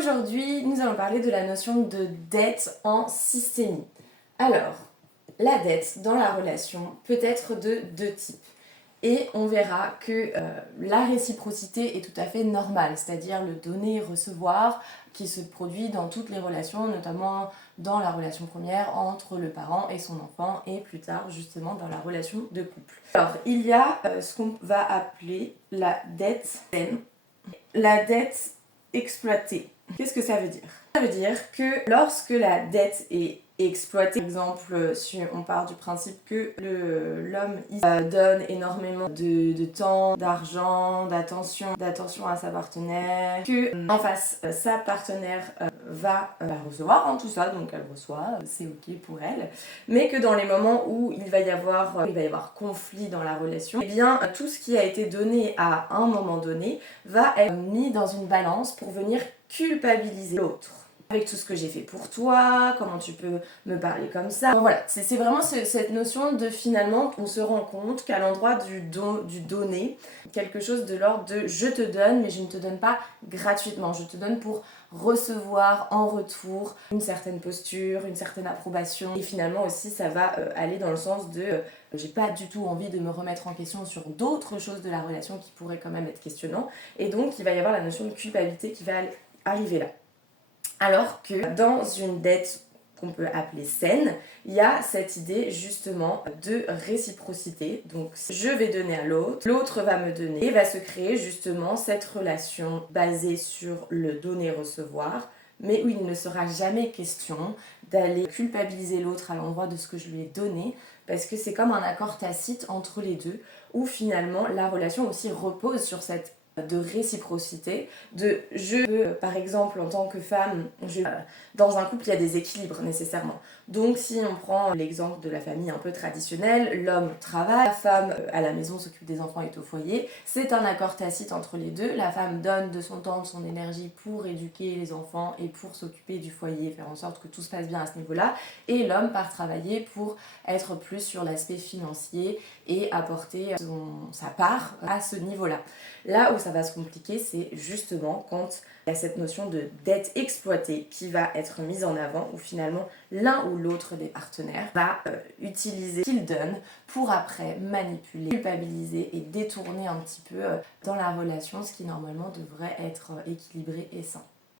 Aujourd'hui, nous allons parler de la notion de dette en systémie. Alors, la dette dans la relation peut être de deux types. Et on verra que la réciprocité est tout à fait normale, c'est-à-dire le donner-recevoir qui se produit dans toutes les relations, notamment dans la relation première entre le parent et son enfant, et plus tard justement dans la relation de couple. Alors, il y a ce qu'on va appeler la dette saine, la dette exploitée. Qu'est-ce que ça veut dire? Ça veut dire que lorsque la dette est exploitée, par exemple, si on part du principe que l'homme donne énormément de temps, d'argent, d'attention à sa partenaire, que en face, sa partenaire va recevoir tout ça, donc elle reçoit, c'est ok pour elle, mais que dans les moments où il va y avoir conflit dans la relation, eh bien tout ce qui a été donné à un moment donné va être mis dans une balance pour venir culpabiliser l'autre. Avec tout ce que j'ai fait pour toi, comment tu peux me parler comme ça. Donc voilà, c'est vraiment cette notion de finalement, on se rend compte qu'à l'endroit du donner, quelque chose de l'ordre de je te donne, mais je ne te donne pas gratuitement, je te donne pour recevoir en retour une certaine posture, une certaine approbation. Et finalement aussi, ça va aller dans le sens de j'ai pas du tout envie de me remettre en question sur d'autres choses de la relation qui pourraient quand même être questionnants. Et donc, il va y avoir la notion de culpabilité qui va arriver là. Alors que dans une dette qu'on peut appeler saine, il y a cette idée justement de réciprocité. Donc je vais donner à l'autre, l'autre va me donner et va se créer justement cette relation basée sur le donner-recevoir, mais où il ne sera jamais question d'aller culpabiliser l'autre à l'endroit de ce que je lui ai donné, parce que c'est comme un accord tacite entre les deux, où finalement la relation aussi repose sur cette de réciprocité, de je peux, par exemple en tant que femme, dans un couple il y a des équilibres nécessairement. Donc si on prend l'exemple de la famille un peu traditionnelle, l'homme travaille, la femme à la maison s'occupe des enfants et est au foyer, c'est un accord tacite entre les deux, la femme donne de son temps, de son énergie pour éduquer les enfants et pour s'occuper du foyer, faire en sorte que tout se passe bien à ce niveau-là, et l'homme part travailler pour être plus sur l'aspect financier et apporter sa part à ce niveau-là. Là où ça va se compliquer, c'est justement quand il y a cette notion de dette exploitée qui va être mise en avant, où finalement l'un ou l'autre des partenaires va utiliser ce qu'il donne pour après manipuler, culpabiliser et détourner un petit peu dans la relation, ce qui normalement devrait être équilibré et sain.